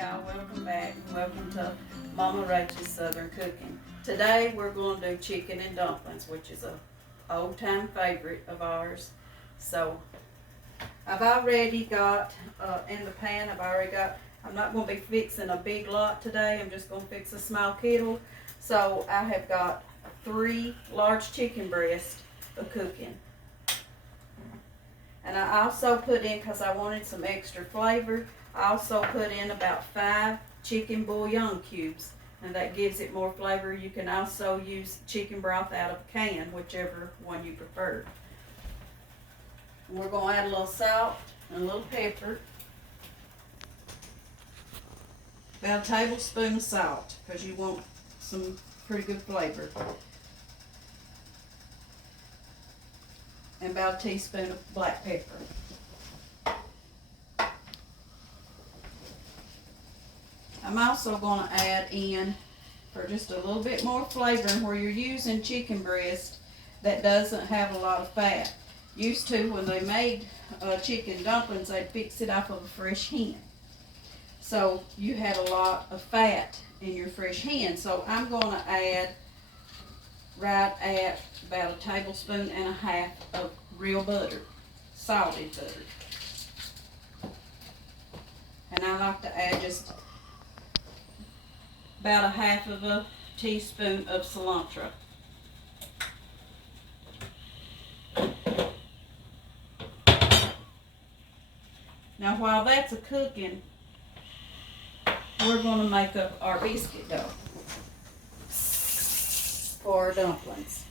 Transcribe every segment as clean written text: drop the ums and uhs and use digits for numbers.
y'all, welcome back and welcome to Mama Rachel's Southern Cooking. Today we're going to do chicken and dumplings, which is a old time favorite of ours. So I've already got in the pan, I'm not going to be fixing a big lot today, I'm just going to fix a small kettle. So I have got 3 large chicken breasts of cooking. And I also put in, because I wanted some extra flavor, I also put in about 5 chicken bouillon cubes, and that gives it more flavor. You can also use chicken broth out of a can, whichever one you prefer. We're going to add a little salt and a little pepper. About a tablespoon of salt, because you want some pretty good flavor. And about a teaspoon of black pepper. I'm also going to add in, for just a little bit more flavor, where you're using chicken breast that doesn't have a lot of fat. Used to, when they made chicken dumplings, they'd fix it off of a fresh hen. So you had a lot of fat in your fresh hen. So I'm going to add right at about a tablespoon and a half of real butter, salted butter. And I like to add just about a half of a teaspoon of cilantro. Now while that's cooking, we're going to make up our biscuit dough for our dumplings.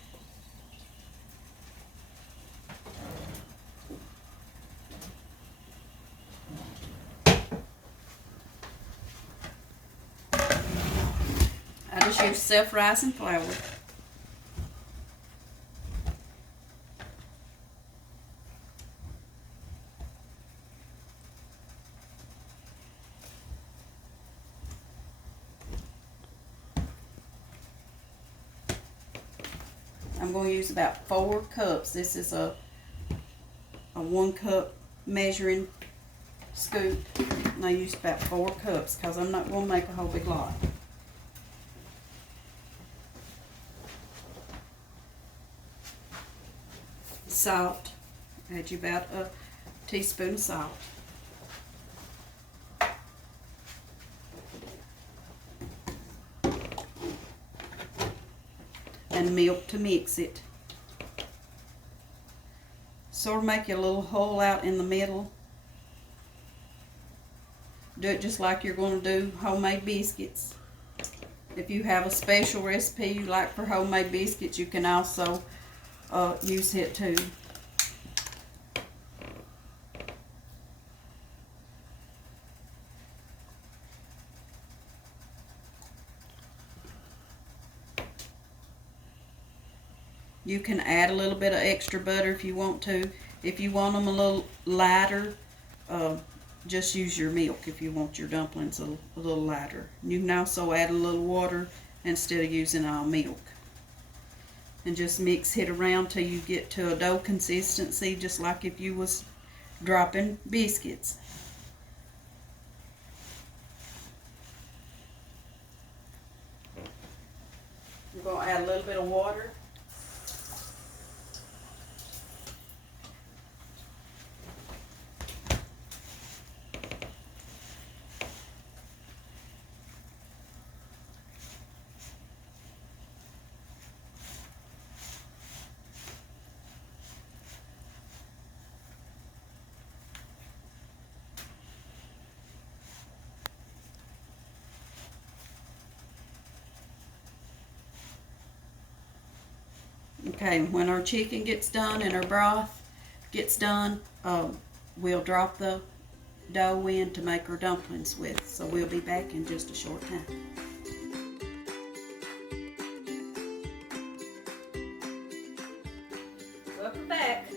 I just use self-rising flour. I'm going to use about 4 cups. This is a 1 cup measuring scoop, and I use about 4 cups because I'm not going to make a whole big lot. Salt, add you about a teaspoon of salt. And milk to mix it. Sort of make a little hole out in the middle. Do it just like you're going to do homemade biscuits. If you have a special recipe you like for homemade biscuits, you can also use it too. You can add a little bit of extra butter if you want to. If you want them a little lighter, just use your milk if you want your dumplings a little lighter. You can also add a little water instead of using all milk. And just mix it around till you get to a dough consistency, just like if you was dropping biscuits. We're going to add a little bit of water. Okay, when our chicken gets done and our broth gets done, we'll drop the dough in to make our dumplings with. So we'll be back in just a short time. Welcome back.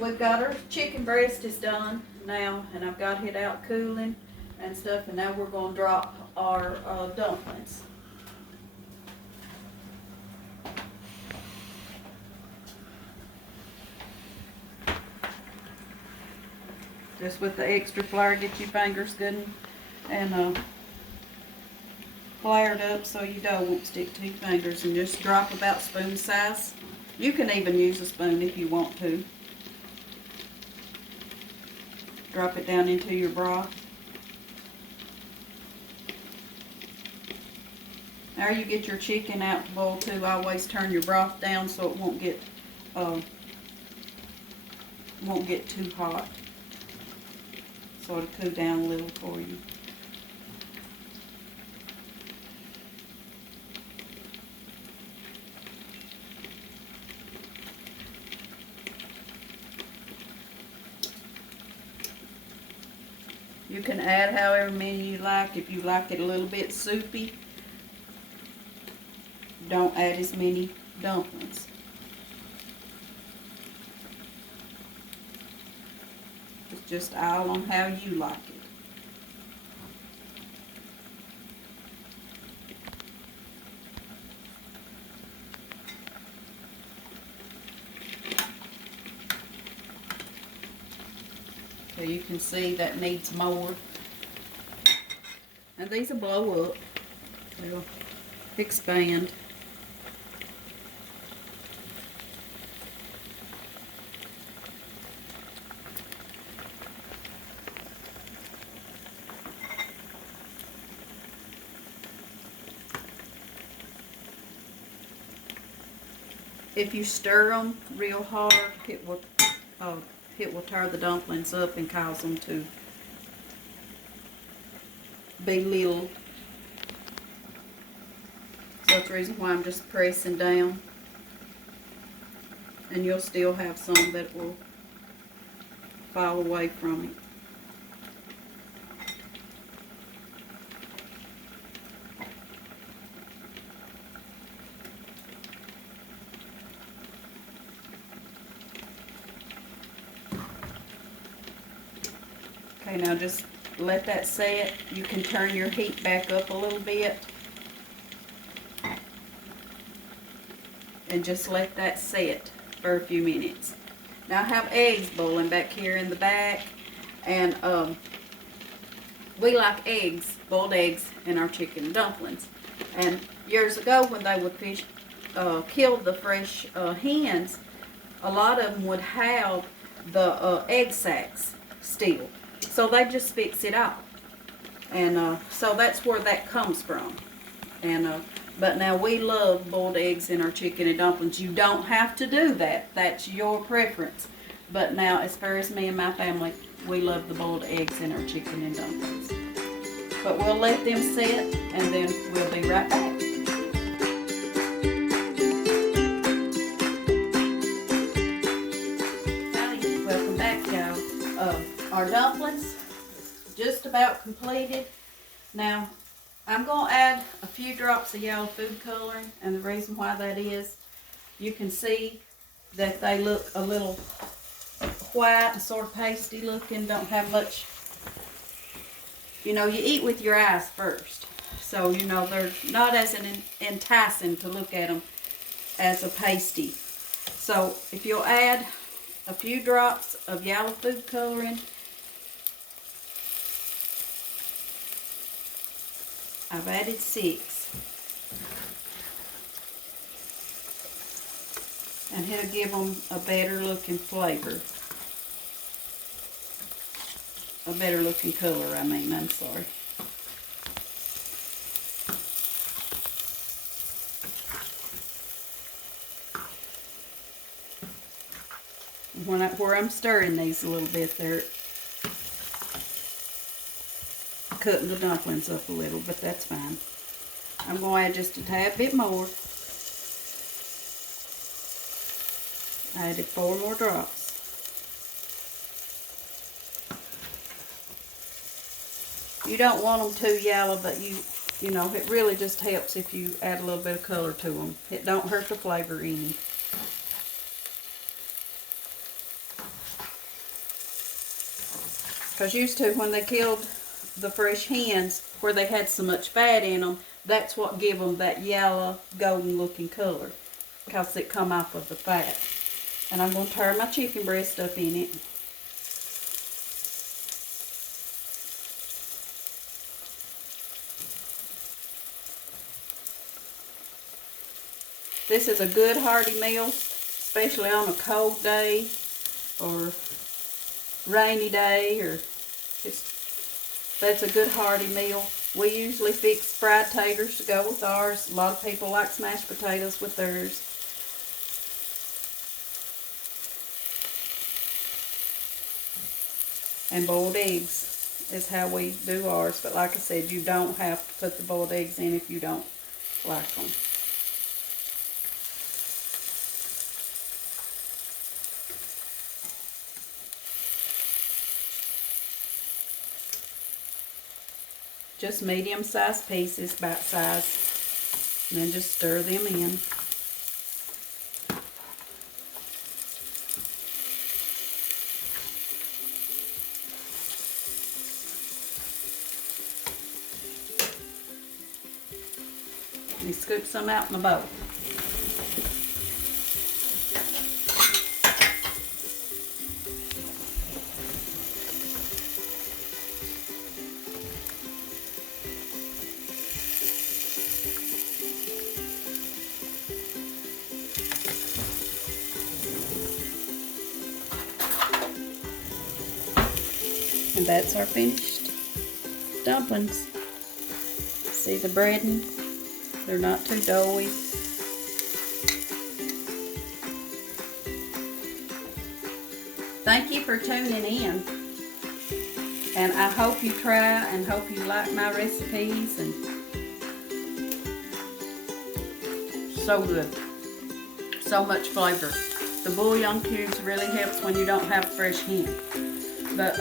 We've got our chicken breast is done now, and I've got it out cooling and stuff, and now we're going to drop our dumplings. Just with the extra flour, get your fingers good and and flared up so your dough won't stick to your fingers, and just drop about spoon size. You can even use a spoon if you want to. Drop it down into your broth. Now you get your chicken out to boil too, always turn your broth down so it won't get too hot. So it'll cool down a little for you. You can add however many you like. If you like it a little bit soupy, don't add as many dumplings. It's just all on how you like it. So you can see that needs more. And these will blow up. They'll expand. If you stir them real hard, it will tear the dumplings up and cause them to be little. So that's the reason why I'm just pressing down. And you'll still have some that will fall away from it. Okay, now just let that set. You can turn your heat back up a little bit. And just let that set for a few minutes. Now I have eggs boiling back here in the back. And we like eggs, boiled eggs, in our chicken dumplings. And years ago when they would kill the fresh hens, a lot of them would have the egg sacs still. So they just fix it out. And so that's where that comes from. And but now we love boiled eggs in our chicken and dumplings. You don't have to do that. That's your preference. But now, as far as me and my family, we love the boiled eggs in our chicken and dumplings. But we'll let them set, and then we'll be right back. Howdy, welcome back, y'all. Our dumplings just about completed. Now, I'm going to add a few drops of yellow food coloring, and the reason why that is, you can see that they look a little white and sort of pasty looking, don't have much, you know, you eat with your eyes first. So, you know, they're not as enticing to look at them as a pasty. So, if you'll add a few drops of yellow food coloring, I've added 6. And it'll give them a better looking flavor. A better looking color, I mean, I'm sorry. Where I'm stirring these a little bit, they're cutting the dumplings up a little, but that's fine. I'm going to add just a tad bit more. I added 4 more drops. You don't want them too yellow, but you know, it really just helps if you add a little bit of color to them. It don't hurt the flavor any. Because used to, when they killed the fresh hens, where they had so much fat in them, that's what give them that yellow, golden looking color. Because it come off of the fat. And I'm going to turn my chicken breast up in it. This is a good hearty meal, especially on a cold day or rainy day, or that's a good hearty meal. We usually fix fried taters to go with ours. A lot of people like mashed potatoes with theirs. And boiled eggs is how we do ours. But like I said, you don't have to put the boiled eggs in if you don't like them. Just medium-sized pieces, bite size, and then just stir them in. Let me scoop some out in the bowl. And that's our finished dumplings. See the breading? They're not too doughy. Thank you for tuning in. And I hope you try and hope you like my recipes. And so good. So much flavor. The bouillon cubes really helps when you don't have fresh hen. But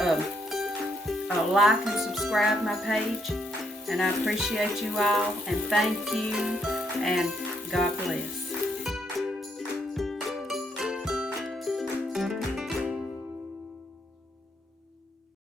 like and subscribe my page, and I appreciate you all, and thank you, and God bless.